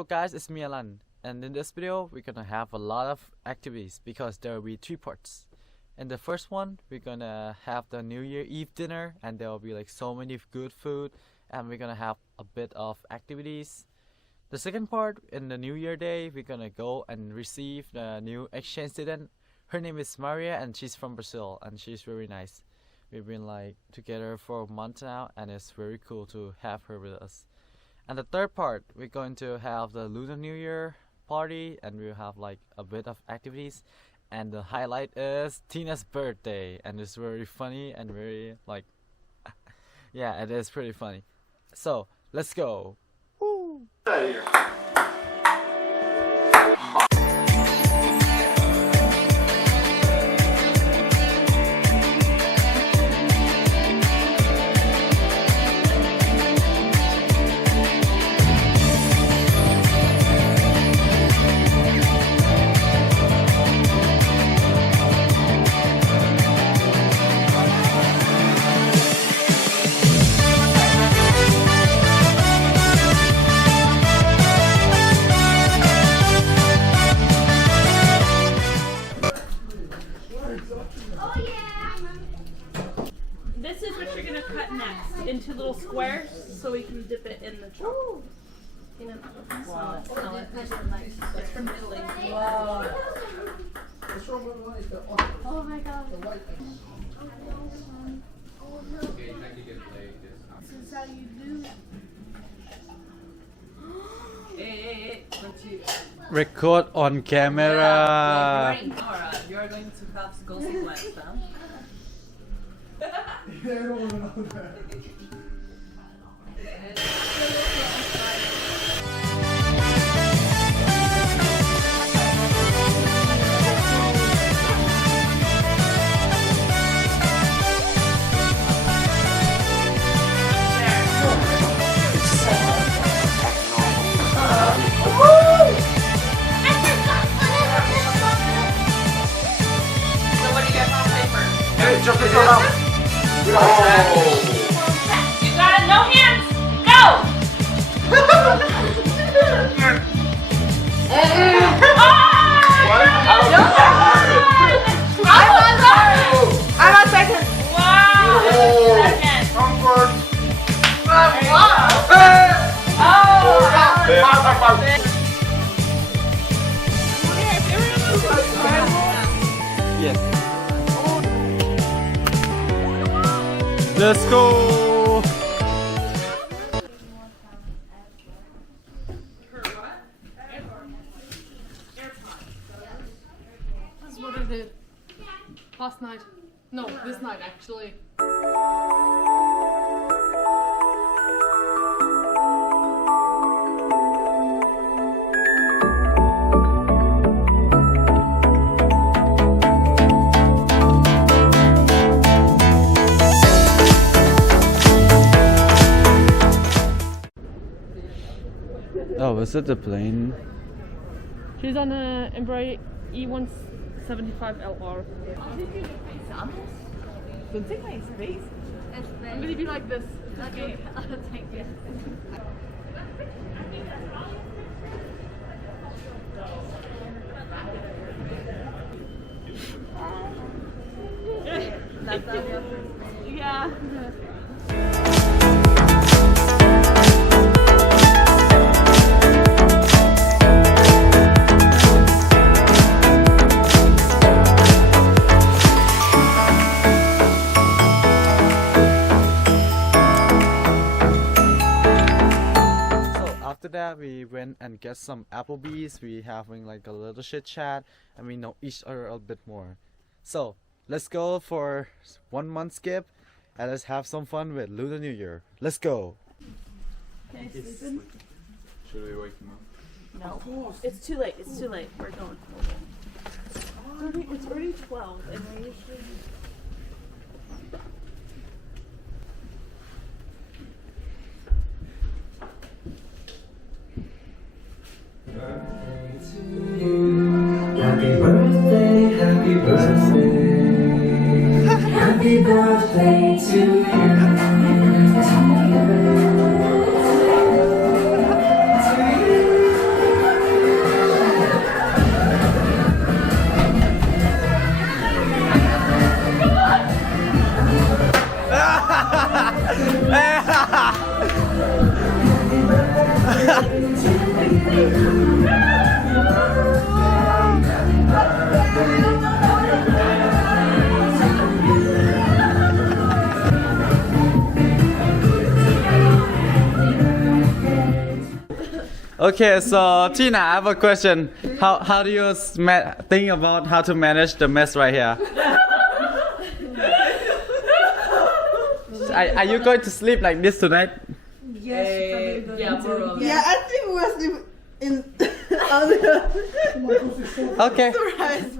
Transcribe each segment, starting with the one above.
yo guys, it's me Alan, and in this video we're gonna have a lot of activities because there will be 3 parts. In the first one we're gonna have the New Year Eve dinner, and there will be like so many good food, and we're gonna have a bit of activities. The second part, in the New Year day, we're gonna go and receive the new exchange student. Her name is Maria and she's from Brazil and she's very nice. We've been like together for a month now and it's very cool to have her with us. And the third part, we're going to have the Lunar New Year party and we'll have like a bit of activities. And the highlight is Tina's birthday, and it's very funny and very like yeah, it is pretty funny. So let's go. Woo! Out of here. This is what you're gonna cut next into little squares so we can dip it in the chocolate. Wow. It's from Italy. Wow. Oh my god. This is how you do it. Hey, Record on camera. you are going to have to go sequence, huh? Jump it out. You got it, no hands, go! I'm on second. Wow! Second. Comfort. Yes. Let's go. This is what I did last night. No, this night actually. Oh, is it the plane? She's on a Embraer E175 LR. Don't take my space. I'm gonna be like this. Okay, I'll take it. That's not your first name. Yeah. After that, we went and get some Applebee's. We having like a little chit chat, and we know each other a bit more. So let's go for 1 month skip, and let's have some fun with Lunar New Year. Let's go. Should we wake him up? No. Of course. It's too late. It's too late. We're going. It's already 12, and we're usually. Happy birthday, happy birthday, happy birthday to you. Okay, so Tina, I have a question. How do you think about how to manage the mess right here? Are you going to sleep like this tonight? Yeah, probably. Yeah, I think we will sleep in on the Okay. rise.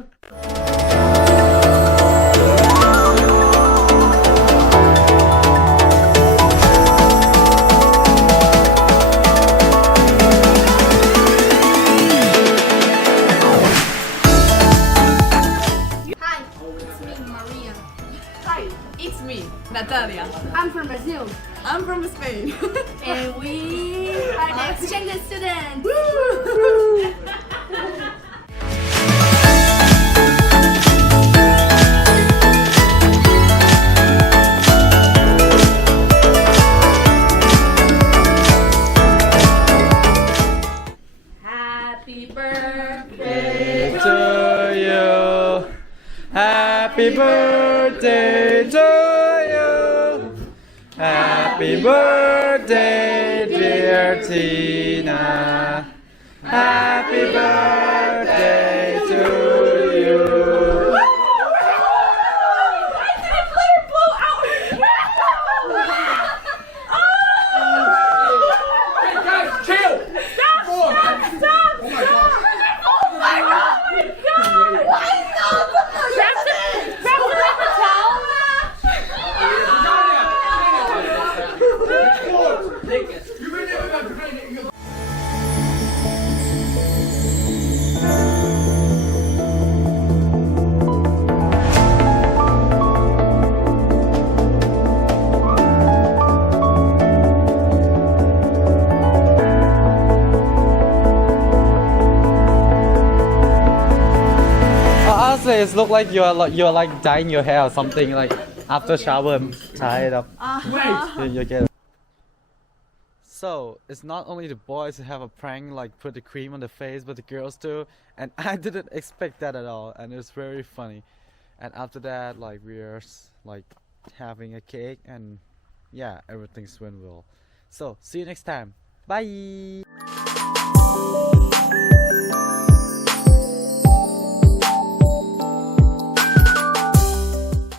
Hi, it's me, Maria. Hi, it's me, Natalia. I'm from Brazil. I'm from Spain. And we are the exchange students. Happy birthday. To you. Happy birthday to you. Happy birthday, dear Tina. Happy birthday to you. Honestly, it looks like you're like dyeing your hair or something, like after shower and tie it up. You get it. So it's not only the boys who have a prank like put the cream on the face, but the girls too. And I didn't expect that at all, and it was very funny. And after that, like we're like having a cake, and yeah, everything's went well. So see you next time. Bye.